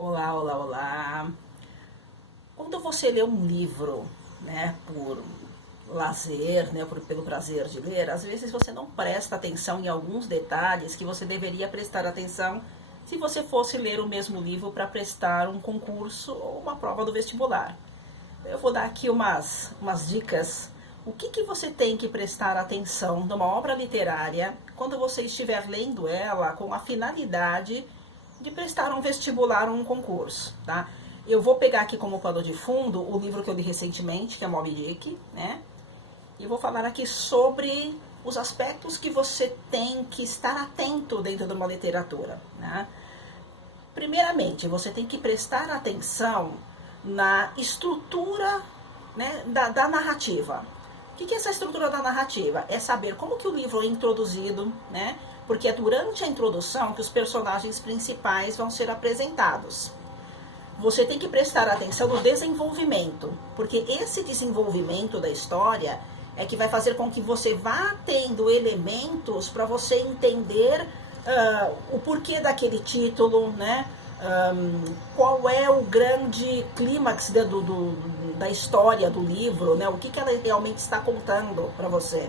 Olá, olá, olá. Quando você lê um livro, né, por lazer, né, pelo prazer de ler, às vezes você não presta atenção em alguns detalhes que você deveria prestar atenção se você fosse ler o mesmo livro para prestar um concurso ou uma prova do vestibular. Eu vou dar aqui umas dicas. O que você tem que prestar atenção numa obra literária quando você estiver lendo ela com a finalidade de prestar um vestibular ou um concurso, tá? Eu vou pegar aqui como pano de fundo o livro que eu li recentemente, que é Moby Dick, né? E vou falar aqui sobre os aspectos que você tem que estar atento dentro de uma literatura, né? Primeiramente, você tem que prestar atenção na estrutura, né, da narrativa. O que é essa estrutura da narrativa? É saber como que o livro é introduzido, né? Porque é durante a introdução que os personagens principais vão ser apresentados. Você tem que prestar atenção no desenvolvimento, porque esse desenvolvimento da história é que vai fazer com que você vá tendo elementos para você entender o porquê daquele título, né? Qual é o grande clímax da história do livro, né? O que ela realmente está contando para você.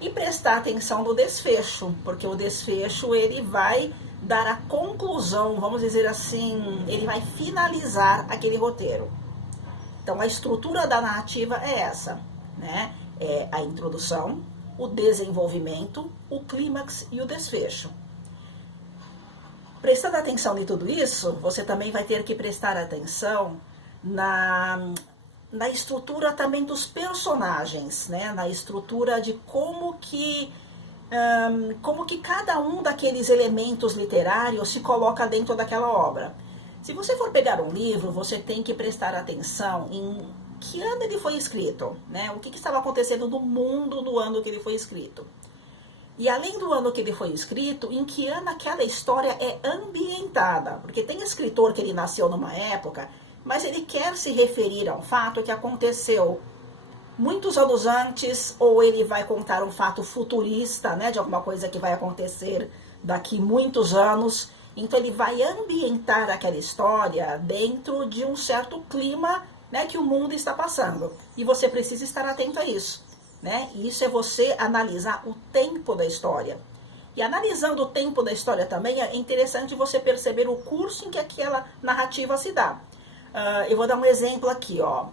E prestar atenção no desfecho, porque o desfecho ele vai dar a conclusão, vamos dizer assim, ele vai finalizar aquele roteiro. Então a estrutura da narrativa é essa, né? É a introdução, o desenvolvimento, o clímax e o desfecho. Prestando atenção em tudo isso, você também vai ter que prestar atenção na estrutura também dos personagens, né? Na estrutura de como que cada um daqueles elementos literários se coloca dentro daquela obra. Se você for pegar um livro, você tem que prestar atenção em que ano ele foi escrito, né? O que estava acontecendo no mundo no ano que ele foi escrito. E além do ano que ele foi escrito, em que ano aquela história é ambientada. Porque tem escritor que ele nasceu numa época, mas ele quer se referir a um fato que aconteceu muitos anos antes, ou ele vai contar um fato futurista, né, de alguma coisa que vai acontecer daqui muitos anos. Então ele vai ambientar aquela história dentro de um certo clima, né, que o mundo está passando. E você precisa estar atento a isso, né? E isso é você analisar o tempo da história. E analisando o tempo da história também, é interessante você perceber o curso em que aquela narrativa se dá. Eu vou dar um exemplo aqui, ó.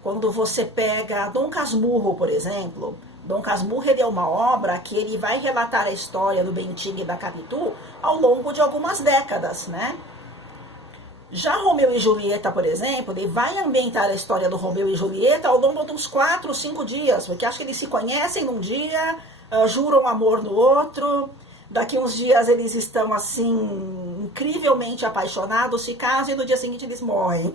Quando você pega Dom Casmurro, por exemplo, Dom Casmurro ele é uma obra que ele vai relatar a história do Bentinho e da Capitu ao longo de algumas décadas, né? Já Romeu e Julieta, por exemplo, ele vai ambientar a história do Romeu e Julieta ao longo de uns 4, 5 dias, porque acho que eles se conhecem num dia, juram amor no outro, daqui uns dias eles estão assim, incrivelmente apaixonados, se casam e no dia seguinte eles morrem.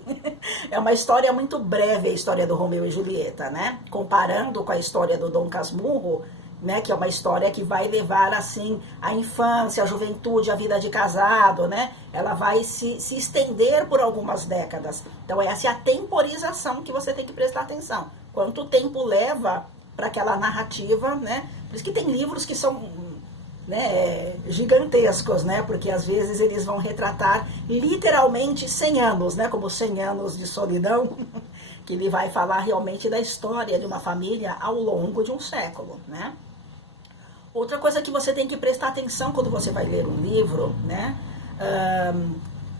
É uma história muito breve a história do Romeu e Julieta, né? Comparando com a história do Dom Casmurro, né, que é uma história que vai levar assim a infância, a juventude, a vida de casado, né? Ela vai se estender por algumas décadas. Então essa é a temporização que você tem que prestar atenção. Quanto tempo leva para aquela narrativa, né? Por isso que tem livros que são, né, gigantescos, né? Porque às vezes eles vão retratar literalmente 100 anos, né? Como 100 anos de solidão, que ele vai falar realmente da história de uma família ao longo de um século, né? Outra coisa que você tem que prestar atenção quando você vai ler um livro, né?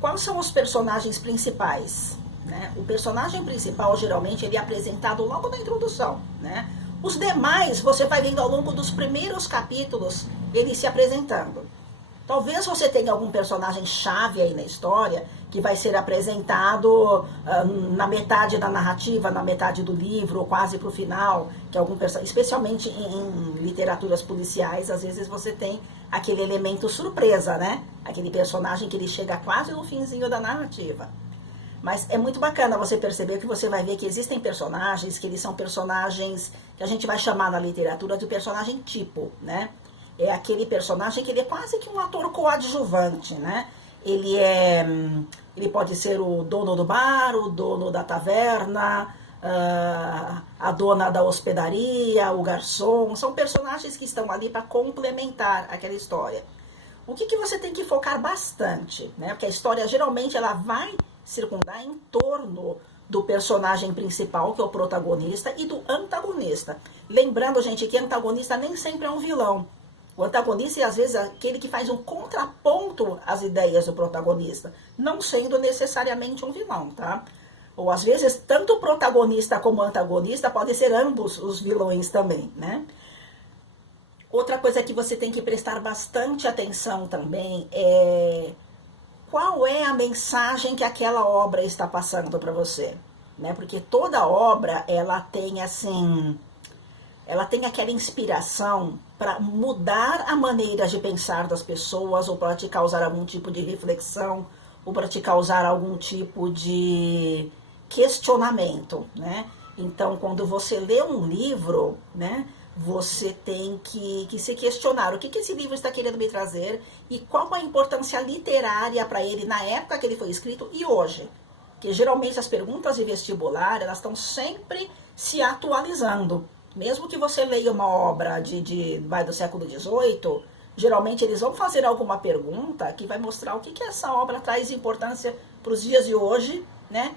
Quais são os personagens principais, né? O personagem principal, geralmente, ele é apresentado logo na introdução, né? Os demais, você vai vendo ao longo dos primeiros capítulos, ele se apresentando. Talvez você tenha algum personagem chave aí na história que vai ser apresentado na metade da narrativa, na metade do livro, ou quase para o final, que algum especialmente em literaturas policiais, às vezes você tem aquele elemento surpresa, né? Aquele personagem que ele chega quase no finzinho da narrativa. Mas é muito bacana você perceber que você vai ver que existem personagens, que eles são personagens que a gente vai chamar na literatura de personagem tipo, né? É aquele personagem que ele é quase que um ator coadjuvante, né? Ele pode ser o dono do bar, o dono da taverna, a dona da hospedaria, o garçom. São personagens que estão ali para complementar aquela história. O que você tem que focar bastante, né? Porque a história geralmente ela vai circundar em torno do personagem principal, que é o protagonista, e do antagonista. Lembrando, gente, que antagonista nem sempre é um vilão. O antagonista é, às vezes, aquele que faz um contraponto às ideias do protagonista, não sendo necessariamente um vilão, tá? Ou, às vezes, tanto o protagonista como o antagonista podem ser ambos os vilões também, né? Outra coisa que você tem que prestar bastante atenção também é qual é a mensagem que aquela obra está passando para você, né? Porque toda obra, ela tem assim, ela tem aquela inspiração para mudar a maneira de pensar das pessoas, ou para te causar algum tipo de reflexão, ou para te causar algum tipo de questionamento, né? Então, quando você lê um livro, né, você tem que se questionar o que esse livro está querendo me trazer e qual a importância literária para ele na época que ele foi escrito e hoje. Porque geralmente as perguntas de vestibular, elas estão sempre se atualizando. Mesmo que você leia uma obra do século XVIII, geralmente eles vão fazer alguma pergunta que vai mostrar o que essa obra traz de importância para os dias de hoje, né?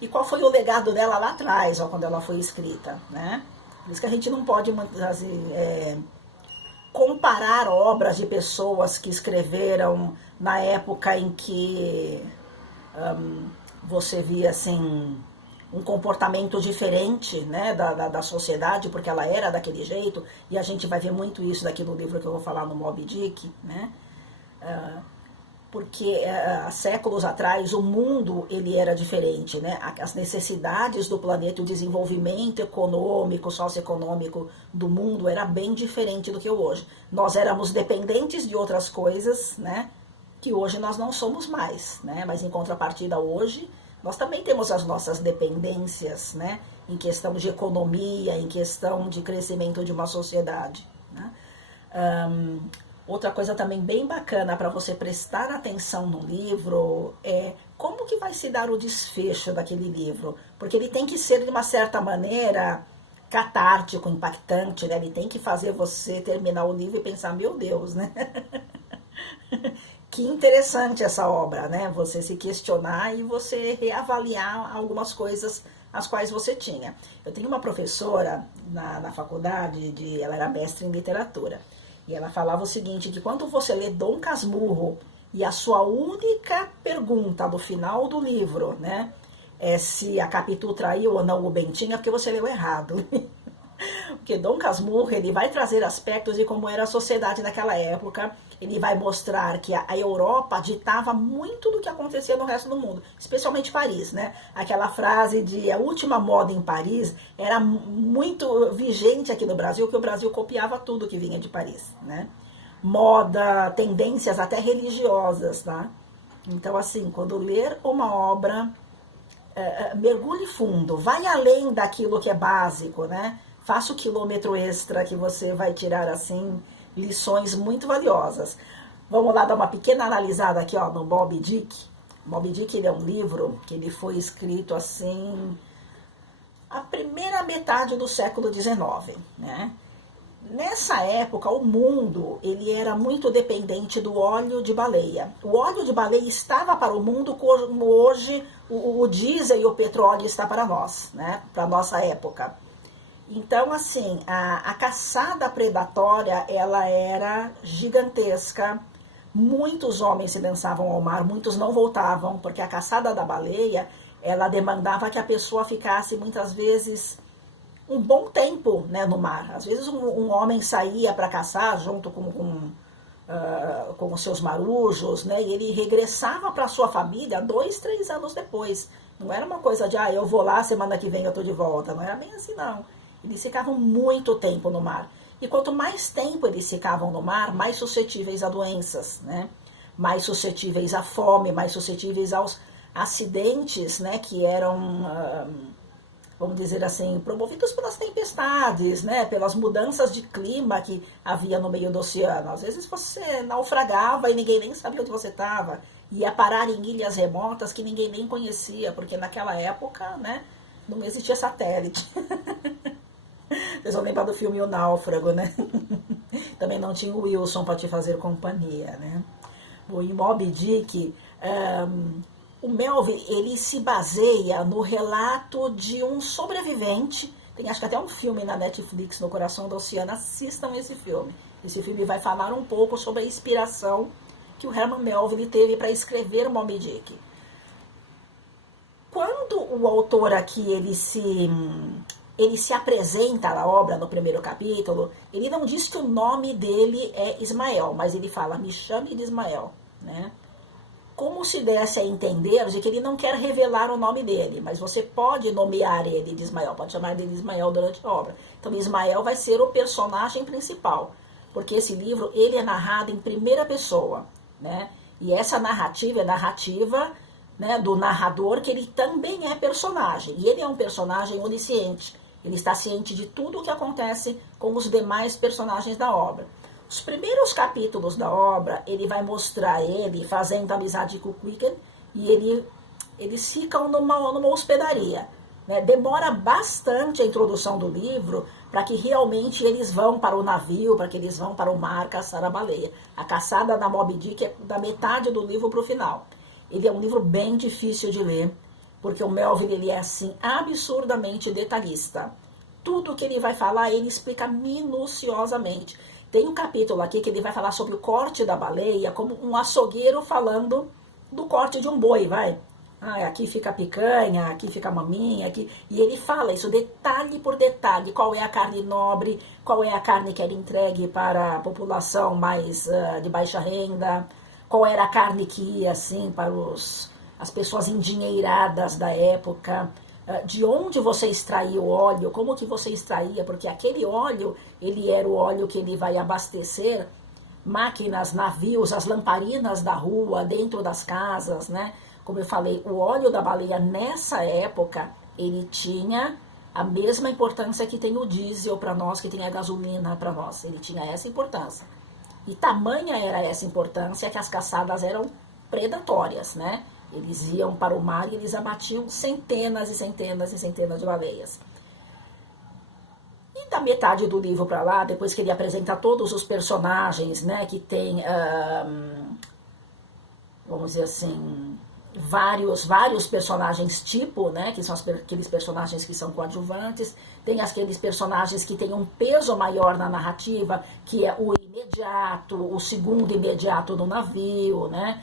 E qual foi o legado dela lá atrás, ó, quando ela foi escrita, né? Por isso que a gente não pode assim, comparar obras de pessoas que escreveram na época em que você via assim um comportamento diferente, né, da sociedade, porque ela era daquele jeito, e a gente vai ver muito isso daqui no livro que eu vou falar no Moby Dick, né? Porque há séculos atrás o mundo ele era diferente, né? As necessidades do planeta, o desenvolvimento econômico, socioeconômico do mundo era bem diferente do que hoje. Nós éramos dependentes de outras coisas, né? Que hoje nós não somos mais, né? Mas em contrapartida hoje nós também temos as nossas dependências, né? Em questão de economia, em questão de crescimento de uma sociedade, né? Outra coisa também bem bacana para você prestar atenção no livro é como que vai se dar o desfecho daquele livro. Porque ele tem que ser, de uma certa maneira, catártico, impactante, né? Ele tem que fazer você terminar o livro e pensar, meu Deus, né? Que interessante essa obra, né? Você se questionar e você reavaliar algumas coisas as quais você tinha. Eu tenho uma professora na faculdade, ela era mestre em literatura. E ela falava o seguinte, que quando você lê Dom Casmurro e a sua única pergunta no final do livro, né, é se a Capitu traiu ou não o Bentinho, é porque você leu errado. Porque Dom Casmurro, ele vai trazer aspectos de como era a sociedade naquela época, ele vai mostrar que a Europa ditava muito do que acontecia no resto do mundo, especialmente Paris, né? Aquela frase de a última moda em Paris era muito vigente aqui no Brasil, que o Brasil copiava tudo que vinha de Paris, né? Moda, tendências até religiosas, tá? Então, assim, quando ler uma obra, mergulhe fundo, vai além daquilo que é básico, né? Faça o quilômetro extra que você vai tirar, assim, lições muito valiosas. Vamos lá dar uma pequena analisada aqui, ó, no Moby Dick. Moby Dick, ele é um livro que ele foi escrito, assim, a primeira metade do século XIX, né? Nessa época, o mundo, ele era muito dependente do óleo de baleia. O óleo de baleia estava para o mundo como hoje o diesel e o petróleo está para nós, né? Para a nossa época. Então, assim, a caçada predatória, ela era gigantesca. Muitos homens se lançavam ao mar, muitos não voltavam, porque a caçada da baleia, ela demandava que a pessoa ficasse, muitas vezes, um bom tempo, né, no mar. Às vezes, um homem saía para caçar junto com os seus marujos, né, e ele regressava para sua família 2, 3 anos depois. Não era uma coisa de, eu vou lá, semana que vem eu tô de volta. Não era bem assim, não. Eles ficavam muito tempo no mar. E quanto mais tempo eles ficavam no mar, mais suscetíveis a doenças, né? Mais suscetíveis à fome, mais suscetíveis aos acidentes, né? Que eram, vamos dizer assim, promovidos pelas tempestades, né? Pelas mudanças de clima que havia no meio do oceano. Às vezes você naufragava e ninguém nem sabia onde você estava. Ia parar em ilhas remotas que ninguém nem conhecia, porque naquela época, né? Não existia satélite. Vocês vão lembrar do filme O Náufrago, né? Também não tinha o Wilson para te fazer companhia, né? em Moby Dick, o Melville, ele se baseia no relato de um sobrevivente. Tem acho que até um filme na Netflix, No Coração do Oceano. Assistam esse filme. Esse filme vai falar um pouco sobre a inspiração que o Herman Melville teve para escrever o Moby Dick. Quando o autor aqui ele se apresenta na obra, no primeiro capítulo, ele não diz que o nome dele é Ismael, mas ele fala, me chame de Ismael, né? Como se desse a entender de que ele não quer revelar o nome dele, mas você pode nomear ele de Ismael, pode chamar ele de Ismael durante a obra. Então Ismael vai ser o personagem principal, porque esse livro ele é narrado em primeira pessoa, né? E essa narrativa é narrativa, né, do narrador, que ele também é personagem, e ele é um personagem onisciente, ele está ciente de tudo o que acontece com os demais personagens da obra. Os primeiros capítulos da obra, ele vai mostrar ele fazendo amizade com o Quicken, e eles ficam numa hospedaria, né? Demora bastante a introdução do livro para que realmente eles vão para o navio, para que eles vão para o mar caçar a baleia. A caçada da Moby Dick é da metade do livro para o final. Ele é um livro bem difícil de ler, porque o Melville ele é assim absurdamente detalhista. Tudo que ele vai falar, ele explica minuciosamente. Tem um capítulo aqui que ele vai falar sobre o corte da baleia, como um açougueiro falando do corte de um boi, vai. Aqui fica a picanha, aqui fica a maminha, aqui. E ele fala isso detalhe por detalhe, qual é a carne nobre, qual é a carne que era entregue para a população mais de baixa renda, qual era a carne que ia assim para as pessoas endinheiradas da época, de onde você extraía o óleo, como que você extraía, porque aquele óleo, ele era o óleo que ele vai abastecer máquinas, navios, as lamparinas da rua, dentro das casas, né? Como eu falei, o óleo da baleia nessa época, ele tinha a mesma importância que tem o diesel para nós, que tem a gasolina para nós, ele tinha essa importância. E tamanha era essa importância que as caçadas eram predatórias, né? Eles iam para o mar e eles abatiam centenas e centenas e centenas de baleias. E da metade do livro para lá, depois que ele apresenta todos os personagens, né, que tem, vamos dizer assim, vários personagens tipo, né, que são aqueles personagens que são coadjuvantes, tem aqueles personagens que têm um peso maior na narrativa, que é o imediato, o segundo imediato do navio, né,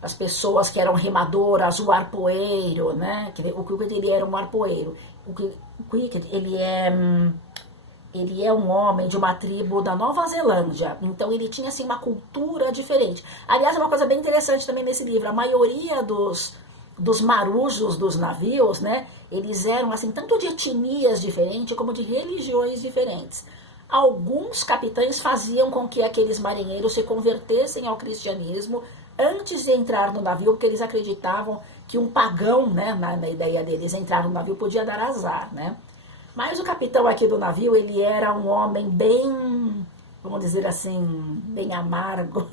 as pessoas que eram remadoras, o arpoeiro, né? O Quicken, ele era um arpoeiro. O Quicken, ele é um homem de uma tribo da Nova Zelândia, então ele tinha assim uma cultura diferente. Aliás, é uma coisa bem interessante também nesse livro, a maioria dos marujos dos navios, né? Eles eram assim tanto de etnias diferentes como de religiões diferentes. Alguns capitães faziam com que aqueles marinheiros se convertessem ao cristianismo antes de entrar no navio, porque eles acreditavam que um pagão, né, na ideia deles, entrar no navio podia dar azar, né? Mas o capitão aqui do navio, ele era um homem bem, vamos dizer assim, bem amargo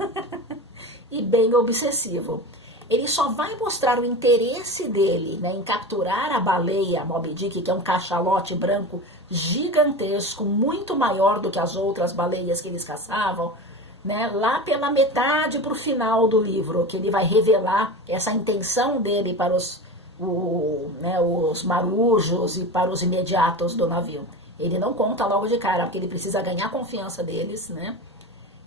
e bem obsessivo. Ele só vai mostrar o interesse dele, né, em capturar a baleia Moby Dick, que é um cachalote branco gigantesco, muito maior do que as outras baleias que eles caçavam, né, lá pela metade para o final do livro, que ele vai revelar essa intenção dele para os marujos e para os imediatos do navio. Ele não conta logo de cara, porque ele precisa ganhar a confiança deles, né?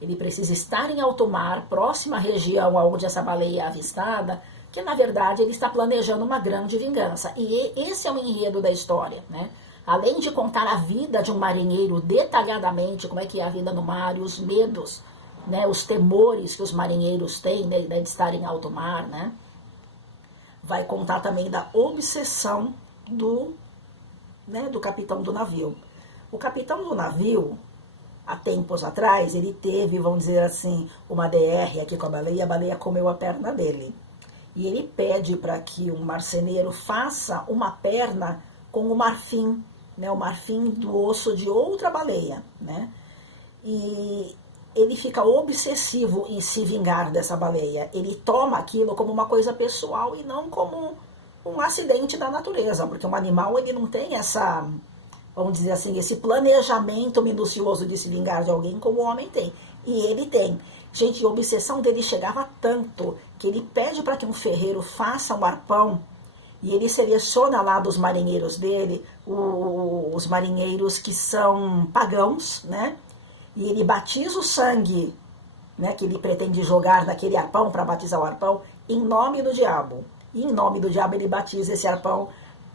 Ele precisa estar em alto mar, próxima à região onde essa baleia é avistada, que na verdade ele está planejando uma grande vingança. E esse é o enredo da história, né? Além de contar a vida de um marinheiro detalhadamente, como é que é a vida no mar e os medos, né, os temores que os marinheiros têm, né, de estar em alto mar, né? Vai contar também da obsessão do capitão do navio. O capitão do navio, há tempos atrás, ele teve, vamos dizer assim, uma DR aqui com a baleia comeu a perna dele. E ele pede para que um marceneiro faça uma perna com o marfim, né, o marfim do osso de outra baleia, né? E ele fica obsessivo em se vingar dessa baleia. Ele toma aquilo como uma coisa pessoal e não como um acidente da natureza, porque um animal ele não tem essa, vamos dizer assim, esse planejamento minucioso de se vingar de alguém como o homem tem. E ele tem. Gente, a obsessão dele chegava tanto que ele pede para que um ferreiro faça um arpão e ele seleciona lá dos marinheiros dele, os marinheiros que são pagãos, né? E ele batiza o sangue, né, que ele pretende jogar naquele arpão para batizar o arpão, em nome do diabo. E em nome do diabo ele batiza esse arpão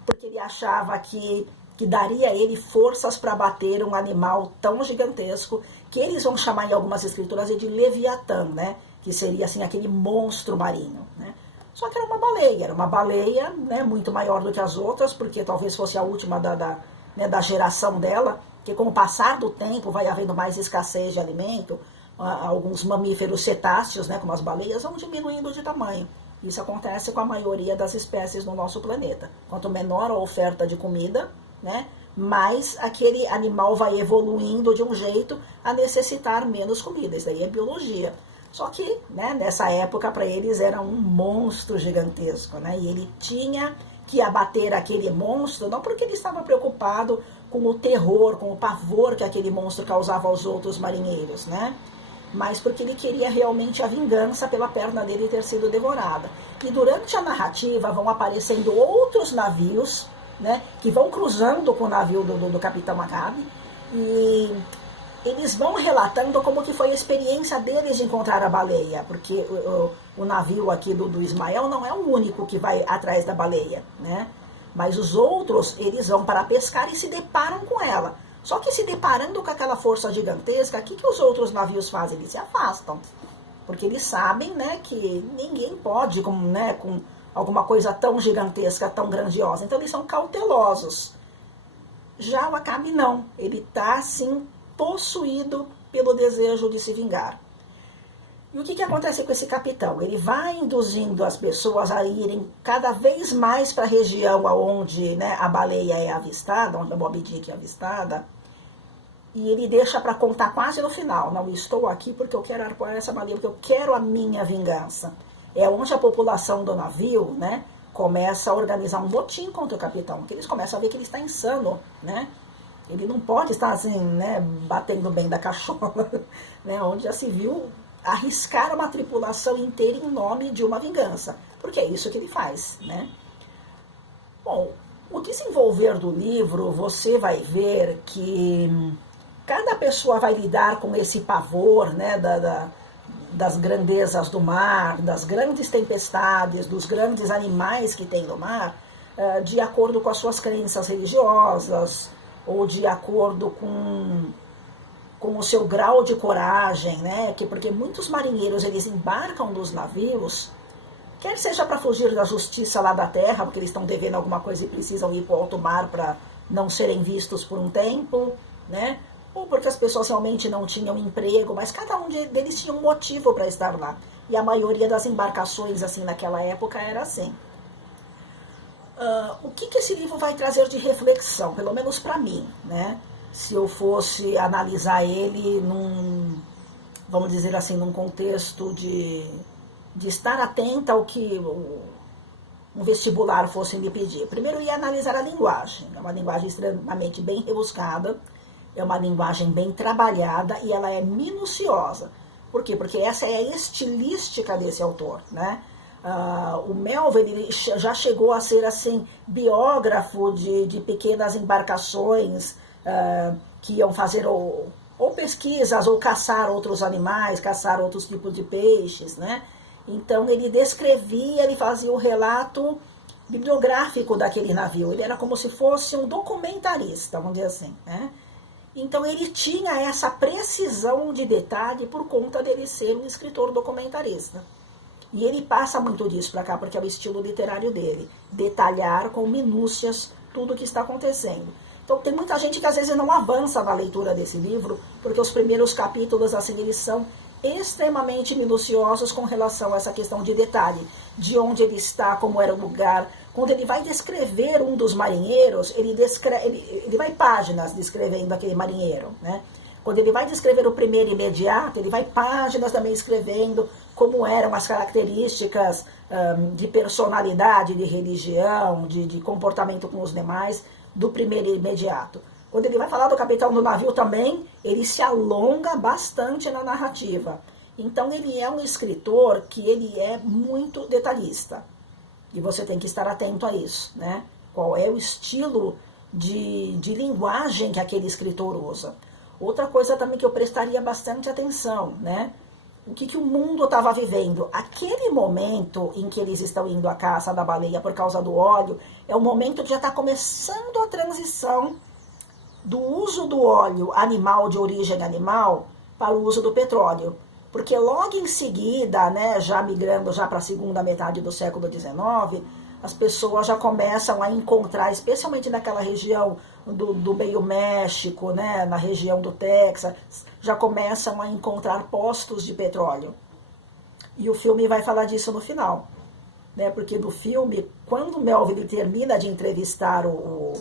porque ele achava que daria a ele forças para bater um animal tão gigantesco que eles vão chamar em algumas escrituras de Leviatã, né? Que seria assim aquele monstro marinho, né? Só que era uma baleia, né, muito maior do que as outras, porque talvez fosse a última da geração dela, que com o passar do tempo vai havendo mais escassez de alimento, alguns mamíferos cetáceos, né, como as baleias, vão diminuindo de tamanho. Isso acontece com a maioria das espécies no nosso planeta. Quanto menor a oferta de comida, né, mais aquele animal vai evoluindo de um jeito a necessitar menos comida. Isso daí é biologia. Só que, né, nessa época, para eles era um monstro gigantesco, né, e ele tinha que abater aquele monstro, não porque ele estava preocupado com o terror, com o pavor que aquele monstro causava aos outros marinheiros, né, mas porque ele queria realmente a vingança pela perna dele ter sido devorada. E durante a narrativa vão aparecendo outros navios, né, que vão cruzando com o navio do Capitão Acabe, e eles vão relatando como que foi a experiência deles de encontrar a baleia, porque o navio aqui do Ismael não é o único que vai atrás da baleia, né? Mas os outros, eles vão para pescar e se deparam com ela. Só que se deparando com aquela força gigantesca, o que os outros navios fazem? Eles se afastam, porque eles sabem, né, que ninguém pode, com alguma coisa tão gigantesca, tão grandiosa. Então eles são cautelosos. Já o Acabe não, ele está assim possuído pelo desejo de se vingar. E o que acontece com esse capitão? Ele vai induzindo as pessoas a irem cada vez mais para a região onde, né, a baleia é avistada, onde a Moby Dick é avistada, e ele deixa para contar quase no final. Não, estou aqui porque eu quero arpoar essa baleia, porque eu quero a minha vingança. É onde a população do navio, né, começa a organizar um botim contra o capitão, porque eles começam a ver que ele está insano, né? Ele não pode estar assim, né, batendo bem da cachola, né, onde já se viu arriscar uma tripulação inteira em nome de uma vingança, porque é isso que ele faz, né? Bom, o desenvolver do livro, você vai ver que cada pessoa vai lidar com esse pavor, né, das grandezas do mar, das grandes tempestades, dos grandes animais que tem no mar, de acordo com as suas crenças religiosas, ou de acordo com o seu grau de coragem, né? Porque muitos marinheiros, eles embarcam nos navios, quer seja para fugir da justiça lá da terra, porque eles estão devendo alguma coisa e precisam ir para o alto mar para não serem vistos por um tempo, né? Ou porque as pessoas realmente não tinham emprego, mas cada um deles tinha um motivo para estar lá. E a maioria das embarcações, assim, naquela época era assim. O que esse livro vai trazer de reflexão, pelo menos para mim, né? Se eu fosse analisar ele vamos dizer assim, num contexto de estar atenta ao que um vestibular fosse me pedir. Primeiro eu ia analisar a linguagem. É uma linguagem extremamente bem rebuscada, é uma linguagem bem trabalhada e ela é minuciosa. Por quê? Porque essa é a estilística desse autor, né? O Melville, ele já chegou a ser assim biógrafo de pequenas embarcações que iam fazer ou pesquisas ou caçar outros animais, caçar outros tipos de peixes, né? Então ele descrevia, ele fazia o relato bibliográfico daquele navio. Ele era como se fosse um documentarista, vamos dizer assim, né? Então ele tinha essa precisão de detalhe por conta dele ser um escritor documentarista. E ele passa muito disso para cá, porque é o estilo literário dele. Detalhar com minúcias tudo o que está acontecendo. Então tem muita gente que às vezes não avança na leitura desse livro, porque os primeiros capítulos, assim, eles são extremamente minuciosos com relação a essa questão de detalhe. De onde ele está, como era o lugar. Quando ele vai descrever um dos marinheiros, ele vai páginas descrevendo aquele marinheiro, né? Quando ele vai descrever o primeiro imediato, ele vai páginas também escrevendo como eram as características de personalidade, de religião, de comportamento com os demais do primeiro imediato. Quando ele vai falar do capitão do navio também, ele se alonga bastante na narrativa. Então ele é um escritor que ele é muito detalhista. E você tem que estar atento a isso, né? Qual é o estilo de linguagem que aquele escritor usa. Outra coisa também que eu prestaria bastante atenção, né? O que o mundo estava vivendo. Aquele momento em que eles estão indo à caça da baleia por causa do óleo, é o momento que já está começando a transição do uso do óleo animal, de origem animal, para o uso do petróleo. Porque logo em seguida, né, já migrando já para a segunda metade do século XIX, as pessoas já começam a encontrar, especialmente naquela região do meio México, né, na região do Texas, já começam a encontrar postos de petróleo. E o filme vai falar disso no final, né, porque no filme, quando o Melville termina de entrevistar o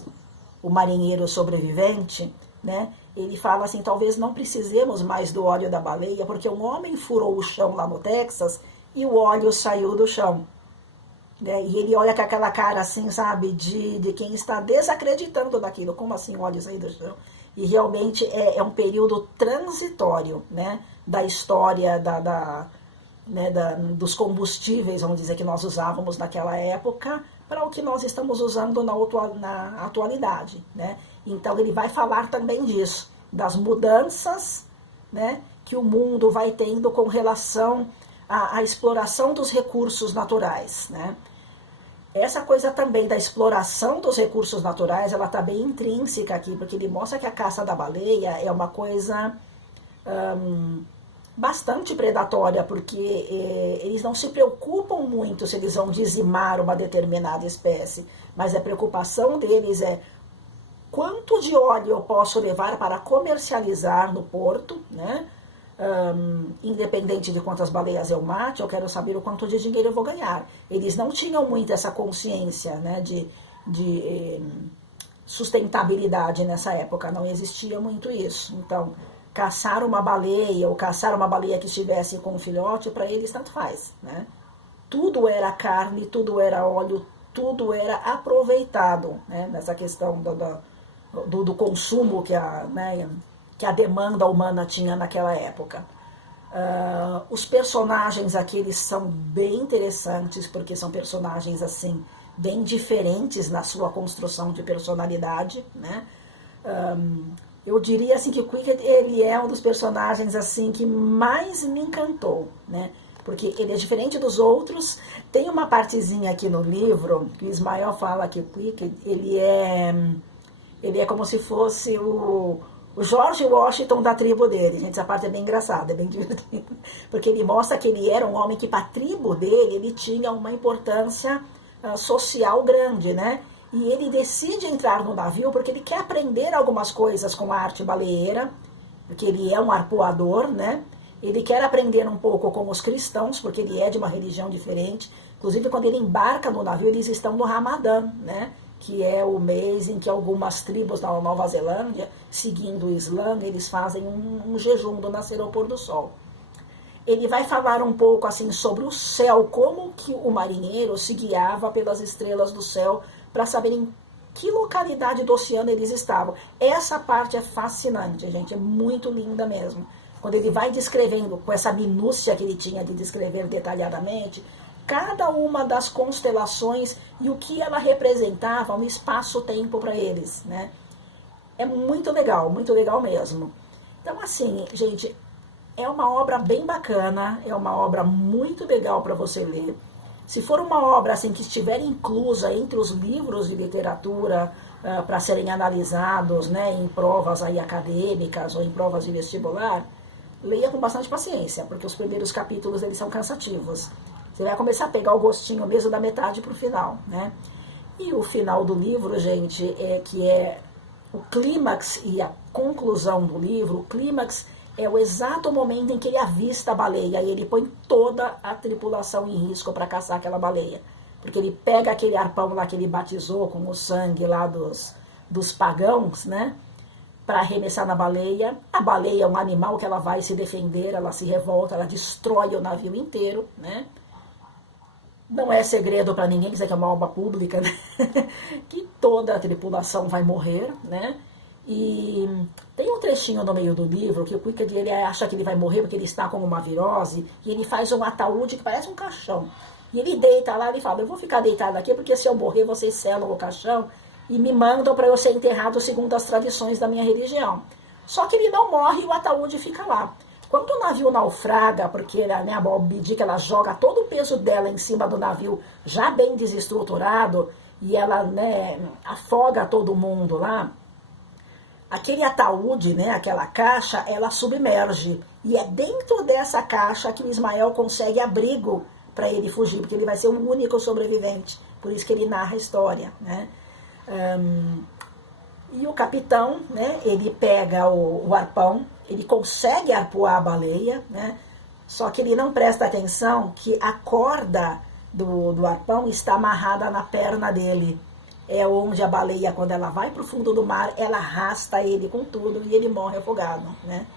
marinheiro sobrevivente, né, ele fala assim, talvez não precisemos mais do óleo da baleia, porque um homem furou o chão lá no Texas e o óleo saiu do chão. Né? E ele olha com aquela cara assim, sabe, de quem está desacreditando daquilo. Como assim o óleo saiu do chão? E realmente é um período transitório, né, da história dos combustíveis, vamos dizer, que nós usávamos naquela época, para o que nós estamos usando na atualidade, né? Então ele vai falar também disso, das mudanças, né, que o mundo vai tendo com relação à exploração dos recursos naturais, né? Essa coisa também da exploração dos recursos naturais, ela está bem intrínseca aqui, porque ele mostra que a caça da baleia é uma coisa bastante predatória, porque eles não se preocupam muito se eles vão dizimar uma determinada espécie, mas a preocupação deles é quanto de óleo eu posso levar para comercializar no porto, né? Independente de quantas baleias eu mate, eu quero saber o quanto de dinheiro eu vou ganhar. Eles não tinham muito essa consciência, né, de sustentabilidade nessa época, não existia muito isso. Então, caçar uma baleia ou caçar uma baleia que estivesse com um filhote, para eles tanto faz, né? Tudo era carne, tudo era óleo, tudo era aproveitado, né, nessa questão do consumo que a demanda humana tinha naquela época. Os personagens aqui, eles são bem interessantes, porque são personagens, assim, bem diferentes na sua construção de personalidade, né? Eu diria, assim, que o Quicket, ele é um dos personagens, assim, que mais me encantou, né? Porque ele é diferente dos outros. Tem uma partezinha aqui no livro, que o Ismael fala que o Quicket, ele é como se fosse o George Washington da tribo dele. Gente, essa parte é bem engraçada, é bem divertida. Porque ele mostra que ele era um homem que, para a tribo dele, ele tinha uma importância social grande, né? E ele decide entrar no navio porque ele quer aprender algumas coisas com a arte baleeira, porque ele é um arpoador, né? Ele quer aprender um pouco com os cristãos, porque ele é de uma religião diferente. Inclusive, quando ele embarca no navio, eles estão no Ramadã, né? Que é o mês em que algumas tribos da Nova Zelândia, seguindo o Islã, eles fazem um jejum do nascer ao pôr do sol. Ele vai falar um pouco assim sobre o céu, como que o marinheiro se guiava pelas estrelas do céu para saber em que localidade do oceano eles estavam. Essa parte é fascinante, gente, é muito linda mesmo. Quando ele vai descrevendo, com essa minúcia que ele tinha de descrever detalhadamente, cada uma das constelações e o que ela representava no espaço-tempo para eles, né? É muito legal mesmo. Então, assim, gente, é uma obra bem bacana, é uma obra muito legal para você ler. Se for uma obra assim que estiver inclusa entre os livros de literatura para serem analisados, né, em provas aí acadêmicas ou em provas de vestibular, leia com bastante paciência, porque os primeiros capítulos eles são cansativos. Você vai começar a pegar o gostinho mesmo da metade para o final, né? E o final do livro, gente, é o clímax e a conclusão do livro. O clímax é o exato momento em que ele avista a baleia e ele põe toda a tripulação em risco para caçar aquela baleia. Porque ele pega aquele arpão lá que ele batizou com o sangue lá dos pagãos, né? Para arremessar na baleia. A baleia é um animal que ela vai se defender, ela se revolta, ela destrói o navio inteiro, né? Não é segredo para ninguém, que é uma obra pública, né? Que toda a tripulação vai morrer, né? E tem um trechinho no meio do livro que o Quickad, ele acha que ele vai morrer porque ele está com uma virose, e ele faz um ataúde que parece um caixão. E ele deita lá e fala, eu vou ficar deitado aqui porque se eu morrer vocês selam o caixão e me mandam para eu ser enterrado segundo as tradições da minha religião. Só que ele não morre e o ataúde fica lá. Quando o navio naufraga, porque né, a Moby Dick, ela joga todo o peso dela em cima do navio já bem desestruturado e ela né, afoga todo mundo lá, aquele ataúde, né, aquela caixa, ela submerge. E é dentro dessa caixa que o Ismael consegue abrigo para ele fugir, porque ele vai ser o único sobrevivente. Por isso que ele narra a história, né? E o capitão, né, ele pega o arpão, ele consegue arpoar a baleia, né, só que ele não presta atenção que a corda do arpão está amarrada na perna dele. É onde a baleia, quando ela vai para o fundo do mar, ela arrasta ele com tudo e ele morre afogado, né?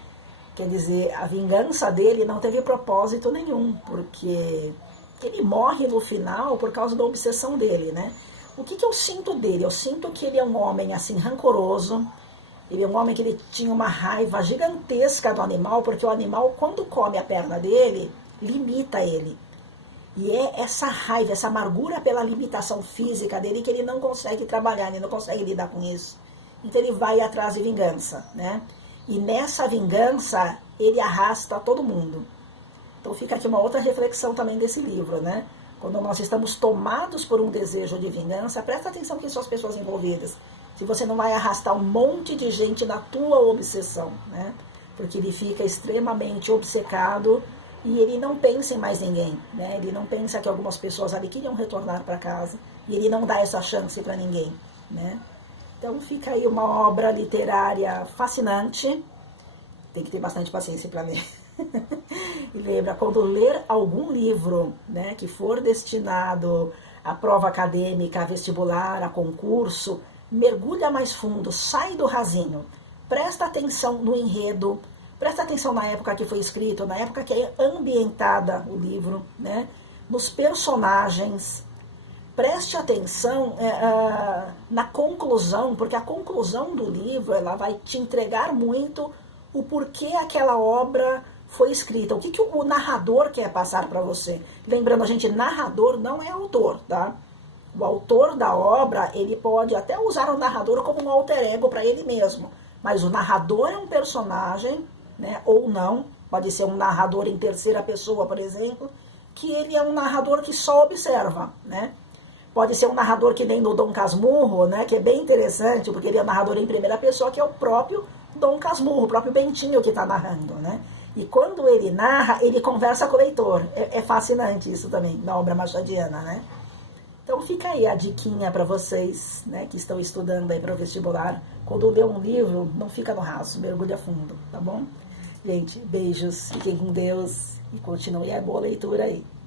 Quer dizer, a vingança dele não teve propósito nenhum, porque ele morre no final por causa da obsessão dele, né? O que eu sinto dele? Eu sinto que ele é um homem assim rancoroso, ele é um homem que ele tinha uma raiva gigantesca do animal, porque o animal, quando come a perna dele, limita ele. E é essa raiva, essa amargura pela limitação física dele que ele não consegue trabalhar, ele não consegue lidar com isso. Então ele vai atrás de vingança, né? E nessa vingança ele arrasta todo mundo. Então fica aqui uma outra reflexão também desse livro, né? Quando nós estamos tomados por um desejo de vingança, presta atenção quem são as pessoas envolvidas. Se você não vai arrastar um monte de gente na tua obsessão, né? Porque ele fica extremamente obcecado e ele não pensa em mais ninguém, né? Ele não pensa que algumas pessoas ali queriam retornar para casa e ele não dá essa chance para ninguém, né? Então fica aí uma obra literária fascinante. Tem que ter bastante paciência para ler. E lembra, quando ler algum livro, né, que for destinado à prova acadêmica, a vestibular, a concurso, mergulha mais fundo, sai do rasinho, presta atenção no enredo, presta atenção na época que foi escrito, na época que é ambientada o livro, né, nos personagens, preste atenção na conclusão, porque a conclusão do livro ela vai te entregar muito o porquê aquela obra foi escrita, o que o narrador quer passar para você. Lembrando, a gente, narrador não é autor, tá? O autor da obra, ele pode até usar o narrador como um alter ego para ele mesmo, mas o narrador é um personagem, né? Ou não, pode ser um narrador em terceira pessoa, por exemplo, que ele é um narrador que só observa, né? Pode ser um narrador que nem do Dom Casmurro, né? Que é bem interessante, porque ele é um narrador em primeira pessoa, que é o próprio Dom Casmurro, o próprio Bentinho que está narrando, né? E quando ele narra, ele conversa com o leitor. É fascinante isso também, na obra machadiana, né? Então fica aí a diquinha para vocês, né, que estão estudando aí para o vestibular. Quando lê um livro, não fica no raso, mergulha fundo, tá bom? Gente, beijos, fiquem com Deus e continue a boa leitura aí.